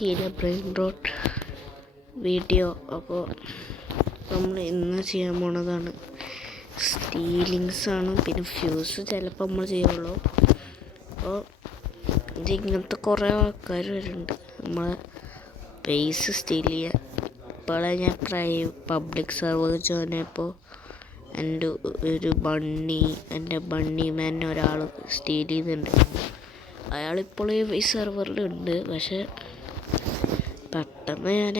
പറ്റിയില്ല brain rote video. അപ്പോൾ നമ്മൾ ഇന്ന് ചെയ്യാൻ പോണതാണ് സ്റ്റീലിങ്സാണ്. പിന്നെ ഫ്യൂസ് ചിലപ്പോൾ നമ്മൾ ചെയ്യുള്ളൂ. അപ്പോൾ ഇതിങ്ങനത്തെ കുറേ ആൾക്കാർ വരുന്നുണ്ട് നമ്മളെ ബേസ് സ്റ്റീൽ ചെയ്യാൻ. ഇപ്പോഴേ ഞാൻ പബ്ലിക് സെർവർ ജോയിൻ ആയപ്പോൾ എൻ്റെ ബണ്ണി മാൻ ഒരാൾ സ്റ്റീൽ ചെയ്തിട്ടുണ്ട്. അയാളിപ്പോൾ ഈ സെർവറിലുണ്ട്. പക്ഷെ പെട്ടെന്ന് ഞാൻ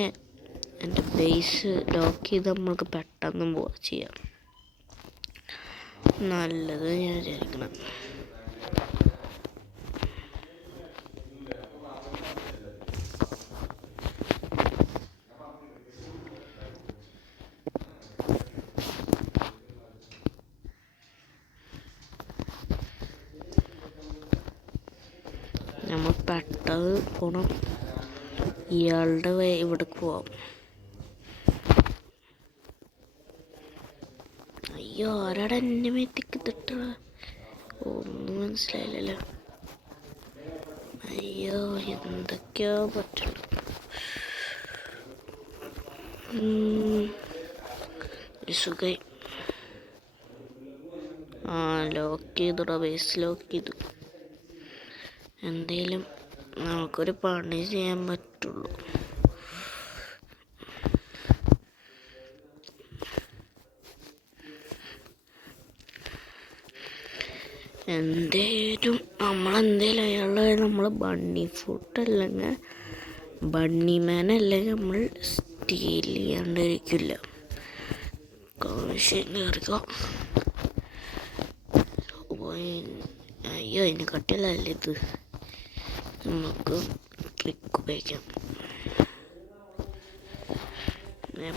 എൻ്റെ ബേസ് ലോക്ക് ചെയ്ത് നമ്മൾക്ക് പെട്ടെന്ന് ചെയ്യാം നല്ലത് ഞാൻ വിചാരിക്കണം. നമ്മൾ പെട്ടെന്ന് പോണം. ഇയാളുടെ ഇവിടേക്ക് പോവാം. അയ്യോ, ആരാടെ എന്നെ മേത്തേക്ക് തട്ട? ഒന്നും മനസ്സിലായില്ലല്ലോ. അയ്യോ, എന്തൊക്കെയോ പറ്റുള്ളൂ. ഒരു സുഖമായി. ലോക്ക് ചെയ്തുടാ, ബേസ് ലോക്ക് ചെയ്തു. എന്തേലും നമുക്കൊരു പണി ചെയ്യാൻ പറ്റുള്ളൂ. നമ്മളെന്തേലും അയാളെ നമ്മൾ ബണ്ണി ഫുഡ് അല്ലെങ്കിൽ ബണ്ണി മാൻ അല്ലെങ്കിൽ നമ്മൾ സ്റ്റീൽ ചെയ്യാണ്ടിരിക്കില്ല. കയറിക്കോ. അയ്യോ, അതിനെ കട്ടിലല്ലേ ഇത്. നമുക്ക് ട്രിക്ക് ഉപയോഗിക്കാം.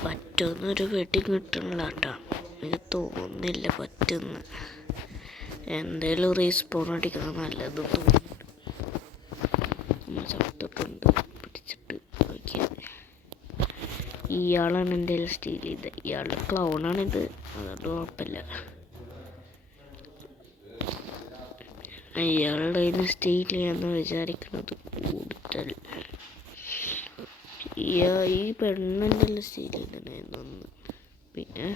പറ്റുമെന്നൊരു വെടി കിട്ടണില്ല കേട്ടോ. എനിക്ക് തോന്നുന്നില്ല പറ്റുന്ന. എന്തേലും റീസ്പോൺ അടിക്കണം നല്ലത് തോന്നുന്നു. നമ്മൾ ചത്തിട്ടുണ്ട് പിടിച്ചിട്ട് നോക്കിയാൽ. ഇയാളാണ് എന്തേലും സ്റ്റീൽ ചെയ്ത്. ഇയാളുടെ ക്ലൗണാണിത്, അതുകൊണ്ട് കുഴപ്പമില്ല. അയാളുടെ കയ്യിൽ സ്റ്റീൽ ചെയ്യാന്ന് വിചാരിക്കുന്നത് കൂടുതൽ. ഈ പെണ്ണെന്തല്ല സ്റ്റീൽ ചെയ്തിട്ടുണ്ടായിരുന്നു. പിന്നെ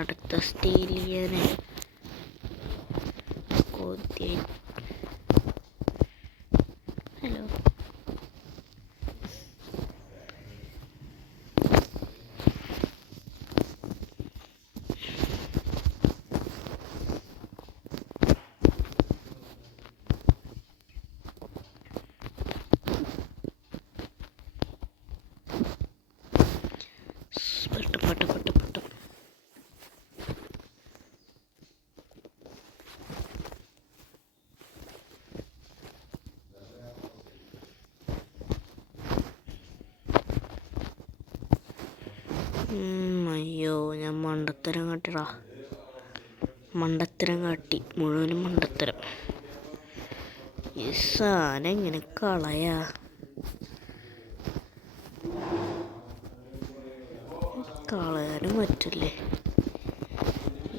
അടുത്ത സ്റ്റീൽ ചെയ്യാന് കൊതിയായി. ഹലോ, പെട്ടെന്ന് അയ്യോ, ഞാൻ മണ്ടത്തരം കാട്ടി. മുഴുവനും മണ്ടത്തരം. ഈ സാധനം എങ്ങനെ കളയാ? കളയാനും പറ്റില്ലേ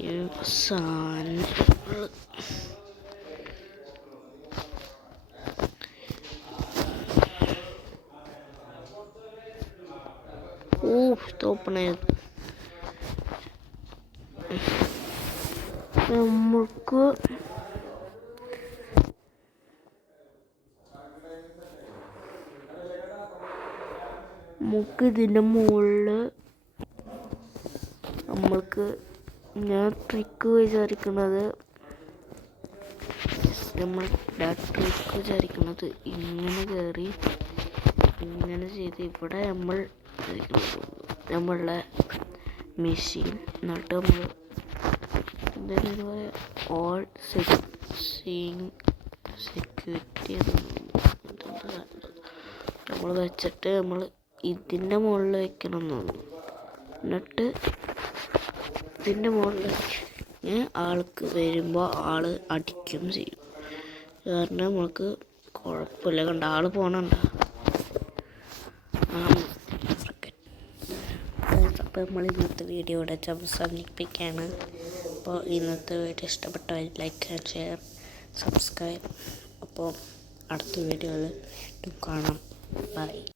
ഈ സാധനങ്ങൾ? തോപ്പണേ. നമുക്ക് ഇതിൻ്റെ മുകളിൽ ഞാൻ ട്രിക്ക് വിചാരിക്കുന്നത് ഇങ്ങനെ കയറി ഇങ്ങനെ ചെയ്ത് ഇവിടെ നമ്മളുടെ മെഷീൻ എന്നിട്ട് നമ്മൾ എന്തായാലും ഓൾ സെക്യൂരിറ്റി നമ്മൾ വെച്ചിട്ട് നമ്മൾ ഇതിൻ്റെ മുകളിൽ വെക്കണം എന്ന് തോന്നുന്നു. എന്നിട്ട് ഇതിൻ്റെ മുകളിൽ ആൾക്ക് വരുമ്പോൾ ആൾ അടിക്കും ചെയ്യും. കാരണം നമ്മൾക്ക് കുഴപ്പമില്ല. കണ്ട ആൾ പോകണുണ്ടോ? അപ്പോൾ നമ്മൾ ഇന്നത്തെ വീഡിയോ ഇവിടെ അവസാനിപ്പിക്കുകയാണ്. അപ്പോൾ ഇന്നത്തെ വീഡിയോ ഇഷ്ടപ്പെട്ടവർ ലൈക്ക് ആൻഡ് ഷെയർ സബ്സ്ക്രൈബ്. അപ്പോൾ അടുത്ത വീഡിയോയിൽ വീണ്ടും കാണാം. ബൈ.